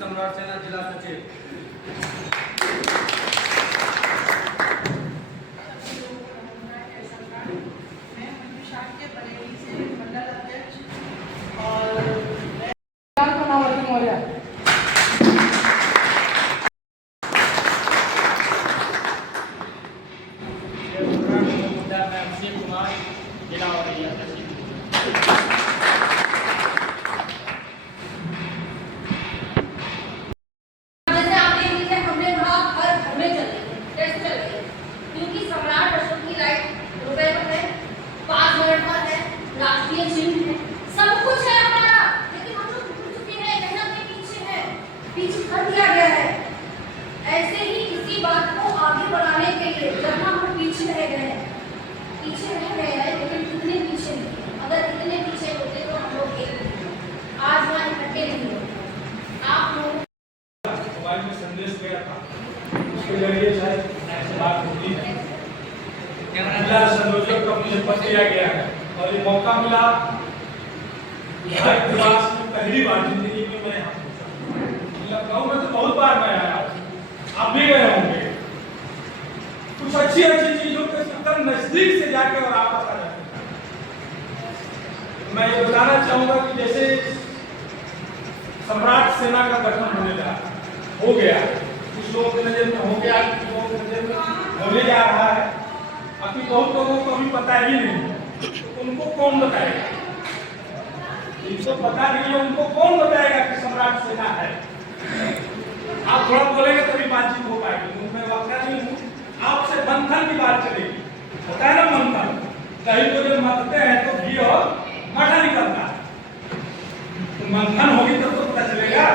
सम्राट सेना जिला सचिव। पीछे कर दिया गया है। ऐसे ही इसी बात को आगे बढ़ाने के लिए जब हम पीछे रह गए हैं, लेकिन कितने पीछे नहीं। अगर इतने पीछे होते तो हम लोग एक आज यहाँ इकट्ठे नहीं होते। आप लोग मोबाइल में संदेश गया था, उसके जरिए शायद बात होती है। जिला संयोजक का मुझे पत्र दिया गया है और ये मौका मिला पहली बार जिंदगी में मैं यहाँ लखनऊ में तो बहुत बार मैं आया, आप भी गए होंगे। कुछ अच्छी अच्छी चीजों के एकदम नजदीक से जाके और आपस आ जाते हैं। मैं ये बताना चाहूंगा कि जैसे सम्राट सेना का गठन हो गया, कुछ लोगों के नजर में हो गया, कुछ लोगों के नजर में होने जा रहा है। अभी बहुत लोगों को अभी पता ही नहीं, उनको कौन बताएगा? जिनको पता नहीं है उनको कौन बताएगा कि सम्राट सेना है? आप थोड़ा बोलेंगे तभी बातचीत हो पाएगी। मैं वक्ता नहीं हूँ, आपसे मंथन की बात चलेगी। होता है ना मंथन, दही को जब मथते हैं तो घी और मठा निकलता है। तो मंथन होगी तब तो पता चलेगा।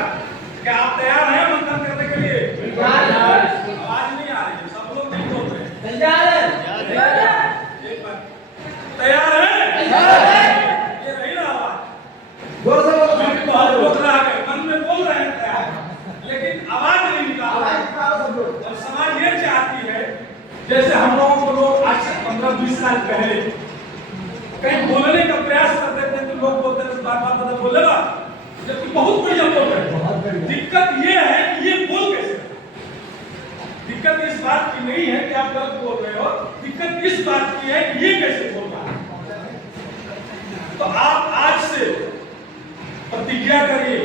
क्या आप तैयार हैं मंथन करने के लिए? आवाज नहीं आ रही है, सब लोग नहीं बोल रहे। तैयार है? ये रही ना आवाज। मन में बोल रहे हैं तैयार, लेकिन आवाज नहीं निकाल रहे। और समाज ये चाहती है, जैसे हम लोगों को लोग आज से 15-20 साल पहले कहीं बोलने का प्रयास करते थे तो लोग बोलते थे बार बोलेगा, जबकि बहुत बढ़िया बोल रहे हैं। दिक्कत ये है कि ये बोल कैसे। दिक्कत इस बात की नहीं है कि आप गलत बोल रहे हो, दिक्कत इस बात की है कि ये कैसे बोल रहा है। तो आप आज से प्रतिज्ञा करिए।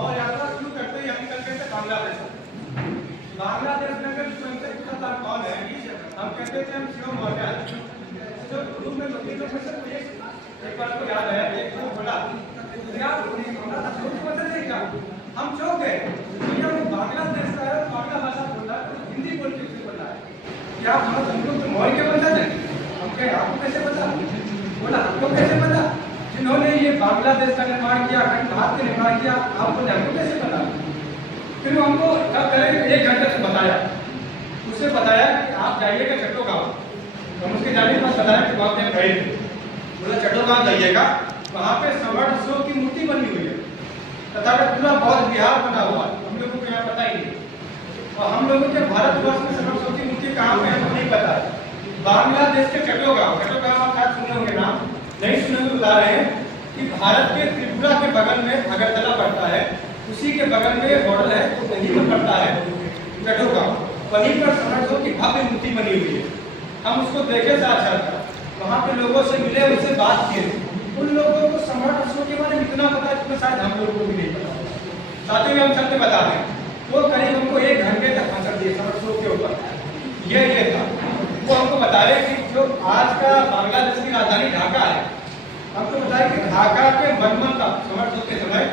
और यात्रा शुरू करते ही हम निकलते थे बांग्लादेश में कौन है? हम कहते थे हम शिवम मौर्य। जो ग्रुप में एक बार को याद है, एक ग्रुप बोला हम चौंक गए, बांग्लादेश का है, बांग्ला भाषा बोल रहा है, हिंदी बोल के बोल रहा है। क्या हम लोग तो मौर्य बनता थे? हम कहे आपको कैसे पता? बोला आपको कैसे पता? जिन्होंने ये बांग्लादेश का निर्माण किया, अखंड भारत का निर्माण किया, आपको हमको कैसे पता? फिर हमको करीब 1 घंटे से बताया, उससे बताया कि आप जाइएगा चट्टोगांव। हम उसके जाने के बाद बताया कि वहाँ पे गए थे। बोला चट्टोगांव जाइएगा, वहाँ पे सम्राट अशोक की मूर्ति बनी हुई है तथा पूरा बौद्ध विहार बना हुआ है। हम लोगों को यहाँ पता ही नहीं। और हम लोगों के भारतवर्ष में सम्राट अशोक की मूर्ति कहाँ पे हमको नहीं पता है। बांग्लादेश के चट्टोगांव आप शायद सुने होंगे नाम, नहीं सुने तो बता रहे हैं कि भारत के त्रिपुरा के बगल में अगरतला पड़ता है, उसी के बगल में बॉर्डर है, तो वहीं पर पड़ता है चट्टोगांव। वहीं पर सम्राट अशोक की भव्य मूर्ति बनी हुई है। हम उसको देखे साक्षात, वहाँ पे लोगों से मिले, उनसे बात किए। उन लोगों को सम्राट अशोक के बारे में इतना पता है जितना शायद हम लोगों को भी नहीं पता। साथ में हम सबसे बता दें, वो करीब हमको 1 घंटे तक भाषण दिए सम्राट अशोक के ऊपर। ये था वो हमको बता रहे कि जो आज का बांग्लादेश की राजधानी ढाका है, हमको बताया कि ढाका के मलमल का सम्राट अशोक के समय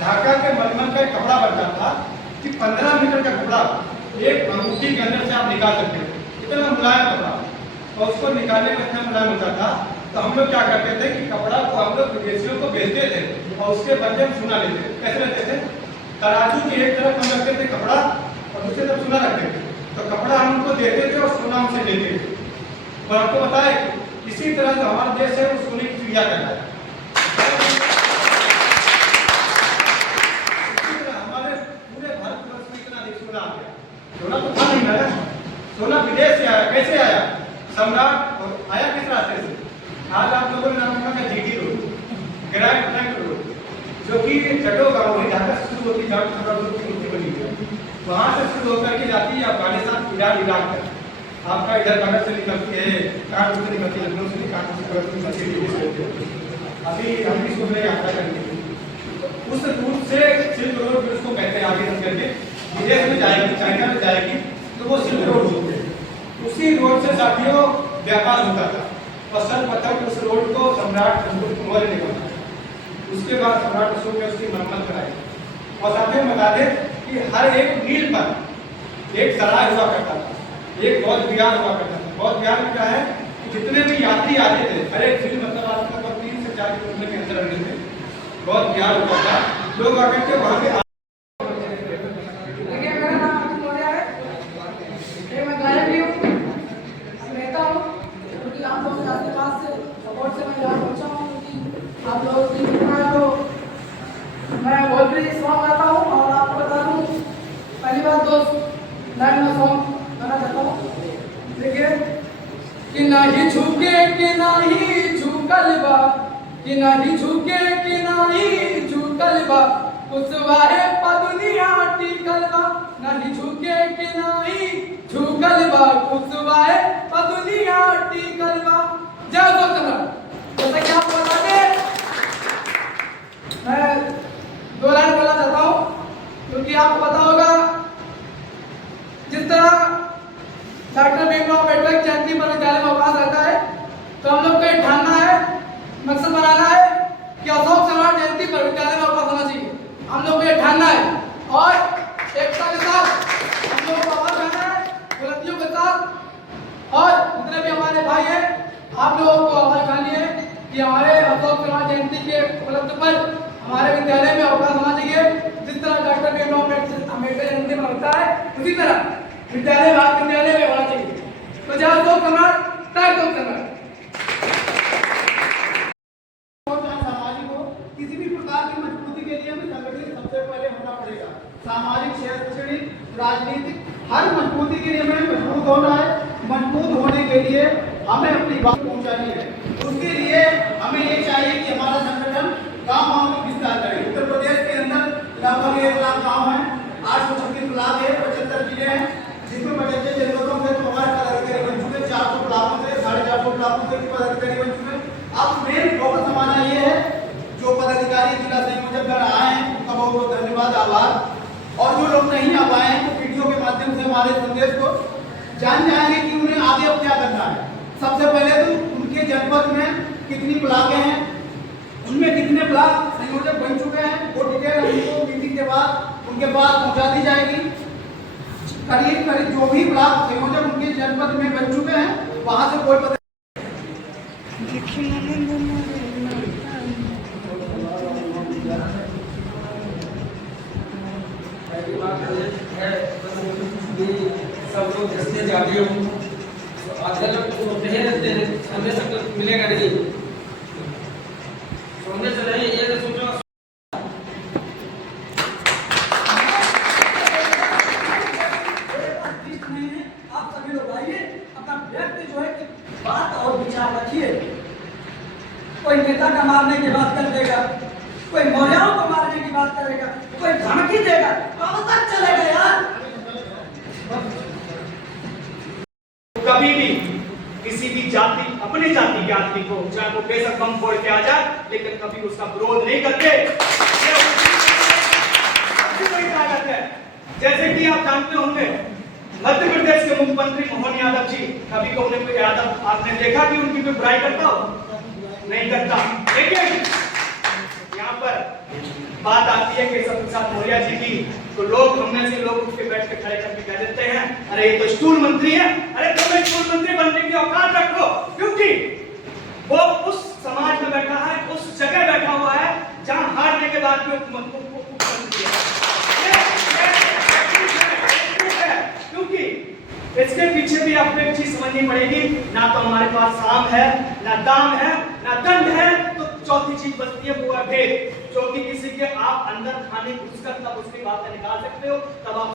ढाका के मलमल का एक कपड़ा बनता था कि 15 मीटर का कपड़ा एक अंगूठी के अंदर से आप निकाल सकते हो, इतना मुलायम कपड़ा। और उसको निकालने में इतना मुलायम होता था, तो हम लोग क्या करते थे कि कपड़ा को हम लोग विदेशियों को बेचते थे और उसके बदले में सोना लेते थे। कैसे लेते थे? तराजू की एक तरफ हम रखते थे कपड़ा और दूसरी तरफ सोना रखते थे, तो कपड़ा हम उनको देते थे और सोना हमसे लेते थे। और आपको पता है इसी तरह जो हमारा देश है वो सोने की चिड़िया कहता है। हमारे पूरे भारतवर्ष में इतना अधिक सोना आ गया। सोना तो था नहीं ना, सोना विदेश से आया। कैसे आया? सम्राट। और आया किस रास्ते से? आज आप लोगों ने नाम सुना GT road, grand trunk road, जो कि चटोगांव वही ढाका से शुरू होती है, की मूर्ति बनी हुई है, वहां से शुरू होकर के जाती है अफगानिस्तान, ईरान, इराक तक। आपका इधर बगल से निकलती है, कानपुर से निकलती है, लखनऊ से, कानपुर से निकलती है। अभी हम इसको ले यात्रा करेंगे, उस रूट से सिल्क रोड उसको कहते हैं। आगे करके विदेश में जाएगी, चाइना में जाएगी, तो वो सिल्क रोड होते हैं। उसी रोड से साथियों व्यापार होता था और सर्वप्रथम उस रोड को सम्राट चंद्रगुप्त मौर्य ने बनाया। उसके बाद सम्राट अशोक ने उसकी मरम्मत कराई। और साथियों बता दें कि हर एक मील पर एक सराय हुआ करता था, एक बौद्ध विहार हुआ करता था। बौद्ध विहार में क्या है कि जितने भी यात्री आते थे, हर एक दिन मतलब आज लगभग 3 से 4 किलोमीटर के अंदर रहते थे, बौद्ध विहार होता था। लोग आकर के वहाँ पे आप लोग की तो मैं बहुत ही सॉन्ग गाता हूँ और आपको बता दूँ पहली बार दोस्त लाइन में सॉन्ग गाना चाहता हूँ। देखिए कि नहीं झुके कि नहीं झुकल बा, कि नहीं झुके कि नहीं झुकल बा, कुसवाहे पदुनिया टिकल बा, नहीं झुके कि नहीं झुकल बा, कुसवाहे पदुनिया टिकल बा। जय दोस्त। जैसा कि आप बता दें मैं 2 लाइन बोलना चाहता हूँ, क्योंकि आपको पता होगा जिस तरह डॉक्टर भीमराव अम्बेडकर जयंती पर विद्यालय में अवकाश रहता है, तो हम लोग को ये ठानना है, मकसद बनाना है कि अशोक सम्राट जयंती पर विद्यालय में अवकाश होना चाहिए। हम लोग को ये ठानना है और एकता के साथ हम लोग को आवाज उठाना है, बुलंदियों के साथ। और जितने भी हमारे भाई हैं, आप लोगों को आवाज उठानी है कि हमारे अशोक सम्राट जयंती के उपलक्ष्य पर हमारे विद्यालय में अवकाश होना चाहिए। जिस तरह डॉक्टर भीमराव अम्बेडकर जयंती में होता है, उसी तरह विद्यालय में होना चाहिए। तो जय अशोक सम्राट, जय अशोक सम्राट। सामाजिक हो, किसी भी प्रकार की मजबूती के लिए हमें संगठित सबसे पहले होना पड़ेगा। सामाजिक, शैक्षणिक, राजनीतिक हर मजबूती के लिए हमें मजबूत होना है। मजबूत होने के लिए हमें अपनी बात पहुंचानी है। उसके लिए हमें ये चाहिए कि हमारा संगठन गाँव में विस्तार करे। उत्तर प्रदेश के अंदर लगभग 1 लाख गाँव है, 836 ब्लॉक है, 75 जिले हैं, जिसमें 75 जनपदों से तो हमारे पदाधिकारी बन चुके, 400 ब्लॉकों से, 450 ब्लॉकों से पदाधिकारी बन चुके। अब मेन फोकस हमारा ये है, जो पदाधिकारी जिला संयोजकगण आए हैं उनका बहुत बहुत धन्यवाद, आभार। और जो लोग नहीं आ पाए हैं तो वीडियो के माध्यम से हमारे संदेश को जान जाएंगे कि उन्हें आगे अब क्या करना है। सबसे पहले तो उनके जनपद में कितनी ब्लॉकें हैं, उनमें कितने ब्लॉक संयोजक बन चुके हैं, वो डिटेल उनको मीटिंग के बाद उनके पास पहुंचा दी जाएगी। करीब करीब जो भी ब्लॉक संयोजक उनके जनपद में बन चुके हैं, वहां से कोई पता सब लोग जिससे जाती हो आजकल संदेश मिलेगा नहीं, संदेश नहीं, ये तो सोचो। आप सभी लोग आइए, अपना व्यक्ति जो है कि बात और विचार रखिए। कोई नेता का मारने की बात कर देगा, कोई मौर्यों को मारने की बात करेगा, कोई धमकी देगा, कब तक चलेगा यार। कभी भी किसी भी जाति, अपनी जाति के आदमी को चाहे वो पैसा कम फोड़ के आ जाए, लेकिन कभी उसका विरोध नहीं करते। ताकत है। जैसे कि आप जानते होंगे मध्य प्रदेश के मुख्यमंत्री मोहन यादव जी, कभी को उन्हें कोई यादव आपने देखा कि उनकी कोई बुराई करता हो? नहीं करता। लेकिन यहाँ पर बात आती है केशव प्रसाद मौर्य जी की, तो लोग हम में से लोग उठ के बैठ के खड़े करके कह देते हैं अरे ये तो स्टूल मंत्री है। अरे तुम्हें स्टूल मंत्री बनने की औकात रखो, क्योंकि वो उस समाज में बैठा है, उस जगह बैठा हुआ है जहां हारने के बाद भी मुख्यमंत्री है। क्योंकि इसके पीछे भी आपको एक चीज समझनी पड़ेगी, ना तो हमारे पास साम है, ना दाम है, ना दंड है, तो चौथी चीज बचती है वो है भेद, जो कि किसी के आप अंदर खाने घुसकर तब उसकी बातें निकाल सकते हो, तब आप